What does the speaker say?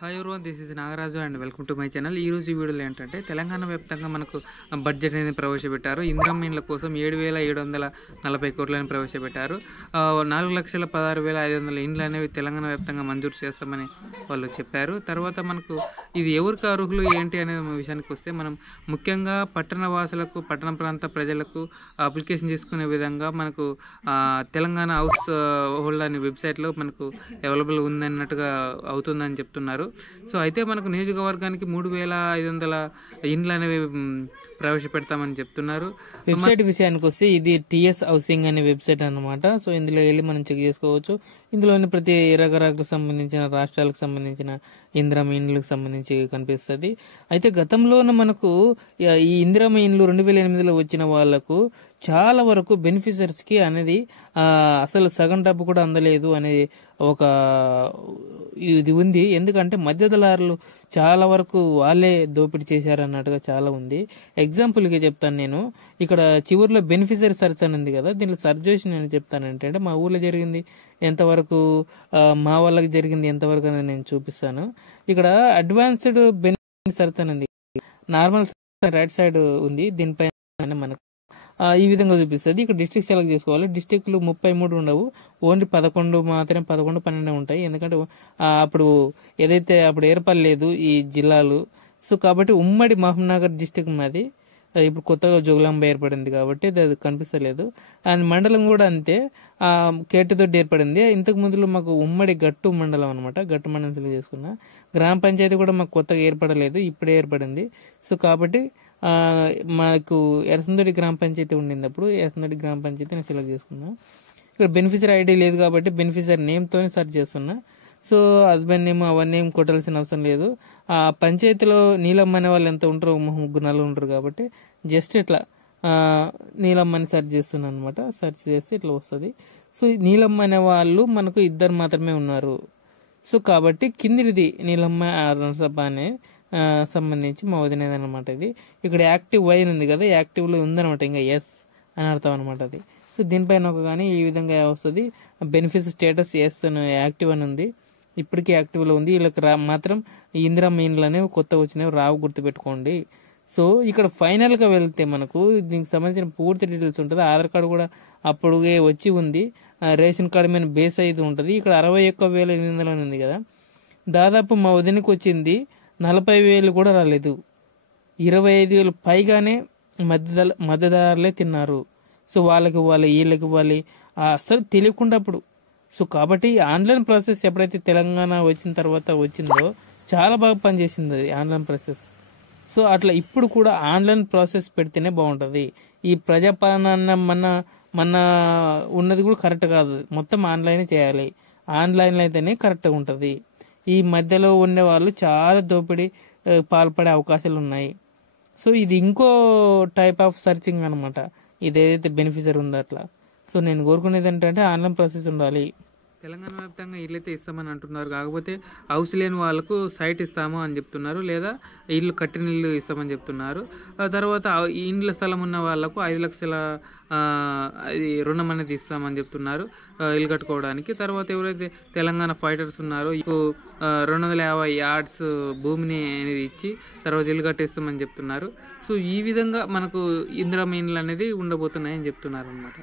Hi everyone, this is Nagaraju and welcome to my channel. ఈ రోజు ఈ వీడియోలో ఏంటంటే తెలంగాణ వ్యాప్తంగా మనకు బడ్జెట్ అనేది ప్రవేశపెట్టారు. ఇందిరమ్మ ఇండ్ల కోసం 7,740 కోట్లని ప్రవేశపెట్టారు. 4,16,500 ఇండ్లు అనేవి తెలంగాణ వ్యాప్తంగా మంజూరు చేస్తామని వాళ్ళు చెప్పారు. తర్వాత మనకు ఇది ఎవరికి అర్హులు ఏంటి అనే విషయానికి వస్తే, మనం ముఖ్యంగా పట్టణ వాసులకు, పట్టణ ప్రాంత ప్రజలకు అప్లికేషన్ చేసుకునే విధంగా మనకు తెలంగాణ హౌస్ హోల్డ్ అనే వెబ్సైట్లో మనకు అవైలబుల్ ఉందన్నట్టుగా అవుతుందని చెప్తున్నారు. సో అయితే మనకు నియోజకవర్గానికి 3,500 ఇండ్లు అనేవి ప్రవేశపెడతామని చెప్తున్నారు. వెబ్సైట్ విషయానికి వస్తే ఇది టిఎస్ హౌసింగ్ అనే వెబ్సైట్ అన్నమాట. సో ఇందులో వెళ్ళి మనం చెక్ చేసుకోవచ్చు. ఇందులోని ప్రతి రకరకాలకు సంబంధించిన రాష్ట్రాలకు సంబంధించిన ఇందిరమ్మ ఇండ్లకు సంబంధించి కనిపిస్తుంది. అయితే గతంలోనే మనకు ఈ ఇందిరమ్మ ఇండ్లు 2008లో వచ్చిన వాళ్లకు చాలా వరకు బెనిఫిషరీస్ కి అనేది అసలు సగం డబ్బు కూడా అందలేదు అనేది ఒక ఇది ఉంది. ఎందుకంటే మధ్య దళారులు చాలా వరకు వాళ్ళే దోపిడీ చేశారన్నట్టుగా చాలా ఉంది. ఎగ్జాంపుల్గా చెప్తాను నేను. ఇక్కడ చివరిలో బెనిఫిషరీ సర్చ్ అని ఉంది కదా, దీంట్లో సర్చ్ చేసి నేను చెప్తానంటే మా ఊర్లో జరిగింది ఎంతవరకు, మా వాళ్ళకి జరిగింది ఎంతవరకు అనేది నేను చూపిస్తాను. ఇక్కడ అడ్వాన్స్డ్ బెనిఫిషరీ సర్చ్ అని ఉంది, నార్మల్ రైట్ సైడ్ ఉంది. దీనిపైన మనకు ఈ విధంగా చూపిస్తుంది. ఇక్కడ డిస్ట్రిక్ట్ సెలెక్ట్ చేసుకోవాలి. డిస్ట్రిక్ట్లు 33 ఉండవు, ఓన్లీ 11 మాత్రమే, 11, 12 ఉంటాయి. ఎందుకంటే అప్పుడు ఏదైతే అప్పుడు ఏర్పడలేదు ఈ జిల్లాలు. సో కాబట్టి ఉమ్మడి మహబూబ్నగర్ డిస్ట్రిక్ట్ మాది. ఇప్పుడు కొత్తగా జోగులాంబ ఏర్పడింది కాబట్టి అది కనిపిస్తలేదు. అండ్ మండలం కూడా అంతే, కేటుతోటి ఏర్పడింది. ఇంతకు ముందులో మాకు ఉమ్మడి గట్టు మండలం అనమాట. గట్టు మండలం సెలెక్ట్ చేసుకున్నా. గ్రామ పంచాయతీ కూడా మాకు కొత్తగా ఏర్పడలేదు, ఇప్పుడే ఏర్పడింది. సో కాబట్టి మాకు ఎరసందొడి గ్రామ పంచాయతీ ఉండింది. అప్పుడు ఎరసందొడి గ్రామ పంచాయతీ నేను సెలెక్ట్ చేసుకున్నా. ఇక్కడ బెనిఫిషరీ ఐడి లేదు కాబట్టి బెనిఫిషరీ నేమ్తోనే సెర్చ్ చేస్తున్నా. సో హస్బెండ్ నేమ్ అవన్నీ ఏం కొట్టాల్సిన అవసరం లేదు. ఆ పంచాయతీలో నీలమ్మ అనే వాళ్ళు ఎంత ఉంటారో 3-4 ఉంటారు కాబట్టి జస్ట్ ఇట్లా నీలమ్మని సెర్చ్ చేస్తున్నాను అనమాట. సెర్చ్ చేస్తే ఇట్లా వస్తుంది. సో నీలమ్మ అనే వాళ్ళు మనకు 2 మాత్రమే ఉన్నారు. సో కాబట్టి కిందిది నీలమ్మ అరుణసభ అనే సంబంధించి మా వదినేది అనమాట. ఇది ఇక్కడ యాక్టివ్ వై ఉంది కదా, యాక్టివ్లో ఉందనమాట, ఇంకా ఎస్ అని అర్థం అనమాట అది. సో దీనిపైన ఒక కానీ ఈ విధంగా వస్తుంది. బెనిఫిట్ స్టేటస్ ఎస్ అని యాక్టివ్ అని ఉంది, ఇప్పటికీ యాక్టివ్లో ఉంది. వీళ్ళకి మాత్రం ఇందిరమ్మ ఇండ్లు అనేవి కొత్త వచ్చినవి రావు, గుర్తుపెట్టుకోండి. సో ఇక్కడ ఫైనల్గా వెళ్తే మనకు దీనికి సంబంధించిన పూర్తి డీటెయిల్స్ ఉంటుంది. ఆధార్ కార్డు కూడా అప్పుడుగే వచ్చి ఉంది. రేషన్ కార్డు మీద బేస్ అయితే ఉంటుంది. ఇక్కడ 61,800 ఉంది కదా, దాదాపు మా వదినకి వచ్చింది 40,000 కూడా రాలేదు. 25,000 పైగానే మధ్యదారులే తిన్నారు. సో వాళ్ళకి ఇవ్వాలి, వీళ్ళకి ఇవ్వాలి, అసలు తెలియకుండా అప్పుడు. సో కాబట్టి ఆన్లైన్ ప్రాసెస్ ఎప్పుడైతే తెలంగాణ వచ్చిన తర్వాత వచ్చిందో చాలా బాగా పనిచేసింది అది ఆన్లైన్ ప్రాసెస్. సో అట్లా ఇప్పుడు కూడా ఆన్లైన్ ప్రాసెస్ పెడితేనే బాగుంటుంది. ఈ ప్రజాపాలన మన ఉన్నది కూడా కరెక్ట్ కాదు, మొత్తం ఆన్లైన్ చేయాలి. ఆన్లైన్లో అయితేనే కరెక్ట్గా ఉంటుంది. ఈ మధ్యలో ఉండే వాళ్ళు చాలా దోపిడీ పాల్పడే అవకాశాలు ఉన్నాయి. సో ఇది ఇంకో టైప్ ఆఫ్ సర్చింగ్ అనమాట, ఇదేదైతే బెనిఫిషరీ ఉందో అట్లా. సో నేను కోరుకునేది ఏంటంటే ఆన్లైన్ ప్రాసెస్ ఉండాలి. తెలంగాణ వ్యాప్తంగా ఇల్లు అయితే ఇస్తామని అంటున్నారు. కాకపోతే హౌస్ లేని వాళ్ళకు సైట్ ఇస్తాము అని చెప్తున్నారు, లేదా ఇల్లు కట్టిన ఇల్లు ఇస్తామని చెప్తున్నారు. తర్వాత ఇండ్ల స్థలం ఉన్న వాళ్ళకు 5 లక్షల రుణం అనేది ఇస్తామని చెప్తున్నారు ఇల్లు కట్టుకోవడానికి. తర్వాత ఎవరైతే తెలంగాణ ఫైటర్స్ ఉన్నారో 250 యార్డ్స్ భూమిని అనేది ఇచ్చి తర్వాత ఇల్లు కట్టేస్తామని చెప్తున్నారు. సో ఈ విధంగా మనకు ఇందిరమ్మ ఇండ్లు అనేది ఉండబోతున్నాయని చెప్తున్నారు అనమాట.